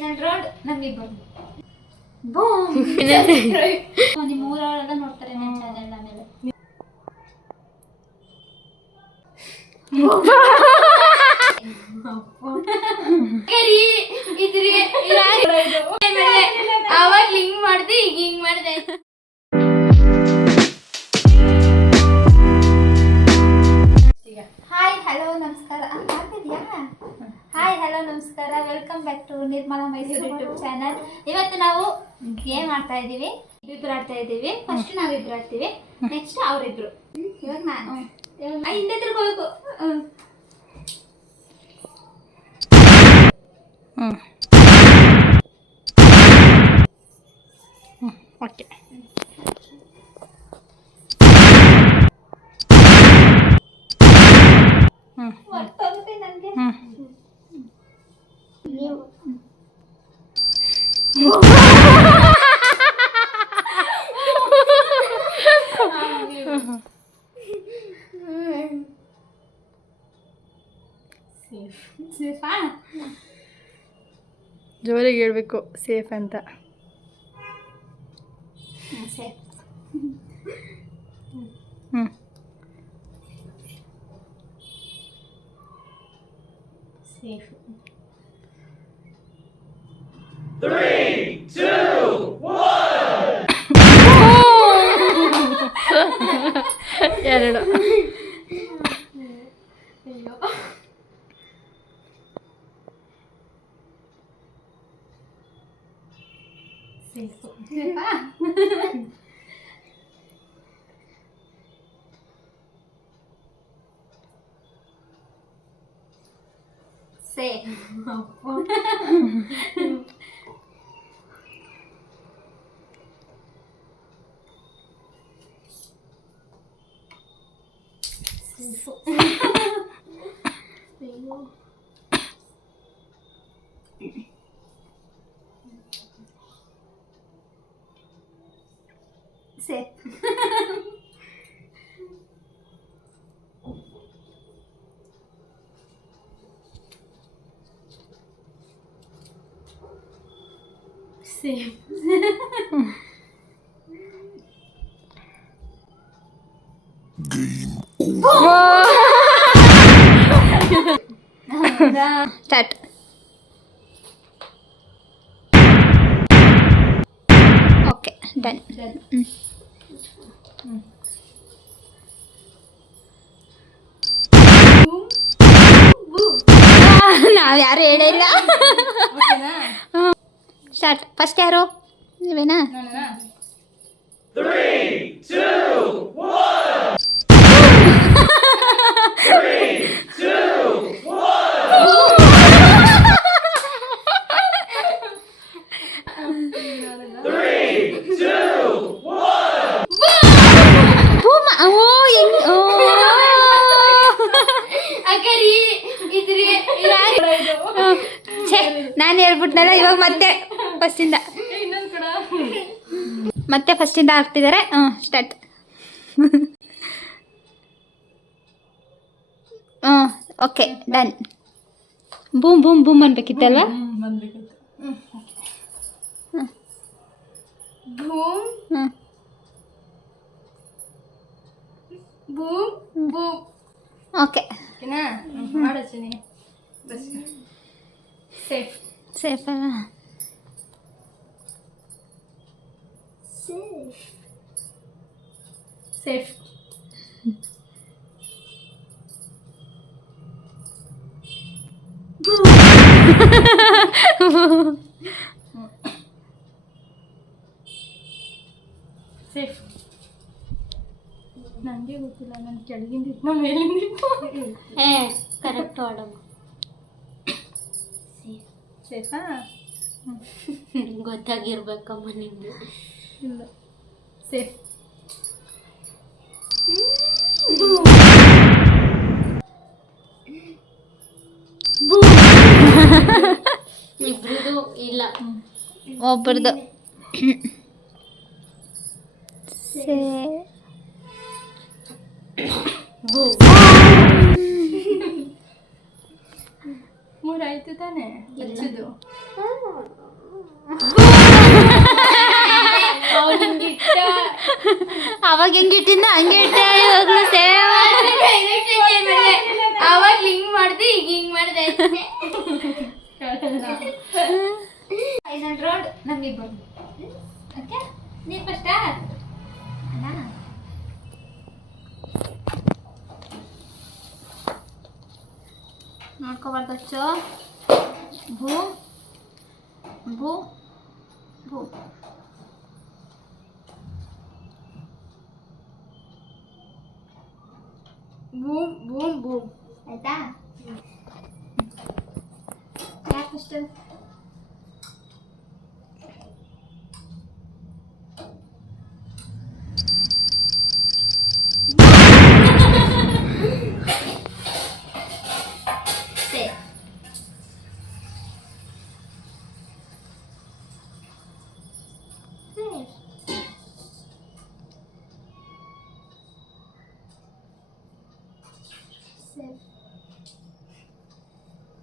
Final round ನಮ್ಮಿಬ್ಬರು. Boom. ನಿಮ್ಮ ಊರವರೆಲ್ಲ ನೋಡ್ತಾರೆ ನನ್ನ ಚಾನೆಲ್ ಆಮೇಲೆ. ಅವಾಗ ಹಿಂಗ್ ಮಾಡ್ದೆ, ಈಗ ಹಿಂಗ್ ಮಾಡ್ದೆ. ಹಾಯ್ ಹಲೋ ನಮಸ್ಕಾರ. ಆಗ್ತಿದ್ಯಾ? ಹಾಯ್ ಹಲೋ ನಮಸ್ಕಾರ, welcome back to Nirmala Mysuru YouTube channel. ಇವತ್ತು ನಾವು ಗೇಮ್ ಆಡ್ತಾ ಇದ್ದೀವಿ, ಇಬ್ರು ಆಡ್ತಾ ಇದ್ದೀವಿ. ಫಸ್ಟ್ ನಾವಿಬ್ರು ಆಡ್ತೀವಿ, ನೆಕ್ಸ್ಟ್ ಅವರಿಬ್ರು. ಇವಾಗ ನಾನು ಹಿಂದೆ ತಿರ್ಕೋಬೇಕು. ಓಕೆ. ಹೊರಟೋಗುತ್ತೆ ನನಗೆ. ನೀವು ಸೇಫಾ? ಜೋರಾಗಿ ಹೇಳ್ಬೇಕು ಸೇಫ್ ಅಂತ. ಸೇಫ್. ಸೇಫ್. 3, 2, 1. ಎರಡು. ಅಯ್ಯೋ. ಸೇಫ್. ಸೇಫಾ? Safe. Safe. Safe. Start. Okay, done. ನಾವು ಯಾರು ಹೇಳೇ ಇಲ್ಲ. ಸ್ಟಾರ್ಟ್. ಫಸ್ಟ್ ಯಾರು? ನೀವೇನಾ? 3, 2, 1. 3, 2, 1. 3, 2, 1. ನಾನು ಹೇಳ್ಬಿಟ್ನಲ್ಲ, ಇವಾಗ ಮತ್ತೆ ಫಸ್ಟಿಂದ ಆಗ್ತಿದ್ದಾರೆ. Start. Okay, done. Boom boom boom ಅನ್ಬೇಕಿತ್ತಲ್ವಾ? Boom boom boom. Okay. Safe. Safe. Safe. Safe. Safe. ನನಗೆ ಗೊತ್ತಿಲ್ಲ, ನಾನು ಕೆಳಗಿಂದಿತ್ತು, ನಮ್ಮ ಮೇಲಿಂದಿತ್ತು. ಕರೆಕ್ಟ್ ಆಡಮ್ಮ. ಸೇಫಾ? ಗೊತ್ತಾಗಿರ್ಬೇಕಮ್ಮ ನಿಮಗೆ. ಇಲ್ಲ. ಸೇಫ್. ಇಬ್ರದು ಇಲ್ಲ, ಒಬ್ಬರದು. ಮೂರಾಯ್ತು ತಾನೆ? ಹಚ್ಚದು. ಅವಾಗ ಹೆಂಗೆ ಇಟ್ಟಿದ್ನ ಹಂಗೆ ಇಟ್ಟೆ ಇವಾಗಲೂ ಸೇಮ್. ಅವಾಗ ಹಿಂಗ್ ಮಾಡ್ದೆ ಈಗ ಹಿಂಗ್ ಮಾಡ್ದೆ ಫೈನಲ್ ರೌಂಡ್ ನಮ್ಮಿಬ್ಬರು. ಓಕೆ ನೀನು ಫಸ್ಟಾ ಅಲ್ಲ ನೋಡ್ಕೋಬಾರ್ದು ಅಚ್ಚು. Boom boom boom. Boom boom boom ಆಯ್ತಾ? ಯಾಕೆ ಫಸ್ಟ್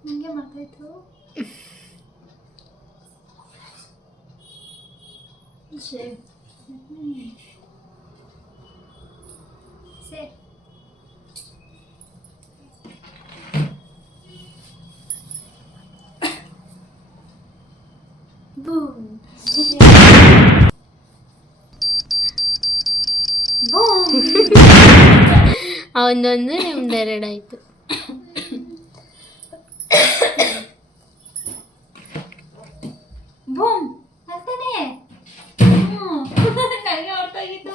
ಹಿಂಗೆ ಮಾಡ್ತಾಯಿತ್ತು. Safe safe. Boom boom. ಅವನದೊಂದು ನಿಮ್ದೆರಡಾಯ್ತು. ಬೂಮ್ ಅಷ್ಟೇನೆ. ನನಗೆ ಹೊರತಾಗಿತ್ತು.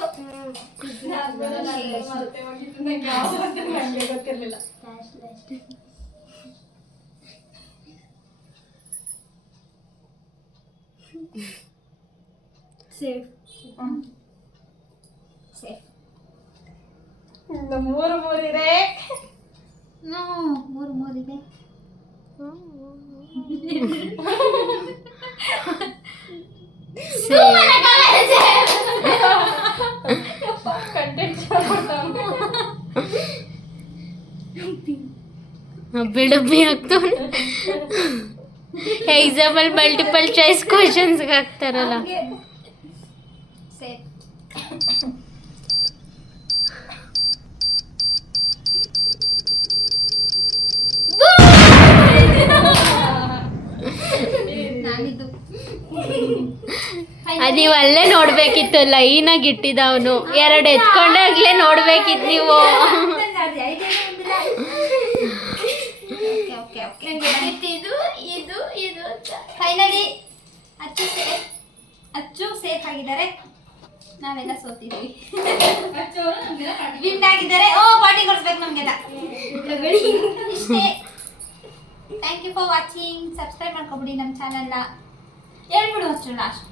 Safe safe. ಮೂರಿದೆ. ಬಿಡಬ್ಬಿ ಆಗ್ತಾವ. ಎಕ್ಸಾಂಪಲ್ ಮಲ್ಟಿಪಲ್ ಚಾಯ್ಸ್ ಕ್ವಶನ್ಸ್ಗೆ ಹಾಕ್ತಾರಲ್ಲ. ಸೇಫ್. ನಾನಿದ್ದು ಅದು ನೀವು ಅಲ್ಲೇ ನೋಡ್ಬೇಕಿತ್ತು, ಲೈನಾಗಿ ಇಟ್ಟಿದ್ದ ಅವನು. ಎರಡು ಎತ್ಕೊಂಡಾಗ್ಲೇ ನೋಡ್ಬೇಕಿತ್ತು ನೀವು. ಫೈನಲಿ ಅಚ್ಚು ಸೇಫ್ ಆಗಿದ್ದಾರೆ, ನಾವೆಲ್ಲ ಸೋತಿದ್ವಿ. ವಿನ್ ಆಗಿದ್ದಾರೆ. ಓ ಪಾರ್ಟಿ ಕೊಡಿಸ್ಬೇಕು ನಮ್ಗೆಲ್ಲ. ಇಷ್ಟೇ. Thank you for watching. Subscribe ಮಾಡ್ಕೊಬಿಡಿ ನಮ್ಮ ಚಾನಲ್ನ. ಹೇಳ್ಬಿಡು ಅಷ್ಟು ಲಾಸ್ಟ್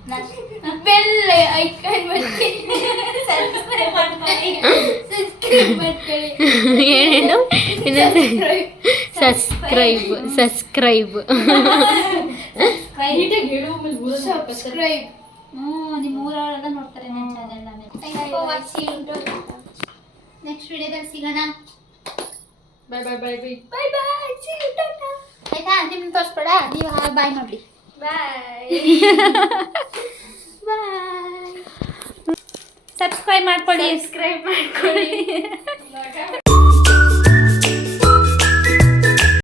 ಬೆಲ್ ಐಕಾನ್ ಮಾಡಿ ಸಬ್ಸ್ಕ್ರೈಬ್ ಮಾಡ್ಕೊಳ್ಳಿ. ಏನೇನು ಸಬ್ಸ್ಕ್ರೈಬ್ ಸಬ್ಸ್ಕ್ರೈಬ್ ಸಬ್ಸ್ಕ್ರೈಬ್. ನಿಮ್ಮ ಊರವರೆಲ್ಲ ನೋಡ್ತಾರೆ ನನ್ನ ಚಾನೆಲ್ನ. Thank you for watching. Next ವಿಡಿಯೋದಲ್ಲಿ ಸಿಗೋಣ. Bye bye bye bye. Bye bye. See you ಟಾಟಾ. ಆಯ್ತಾ? ನಿಮ್ಗೆ ತೋರಿಸ್ಬೇಡ, ನೀವು ಬಾಯ್ ಮಾಡಿ. ಬಾಯ್ ಬಾಯ್. ಸಬ್ಸ್ಕ್ರೈಬ್ ಮಾಡ್ಕೊಳ್ಳಿ.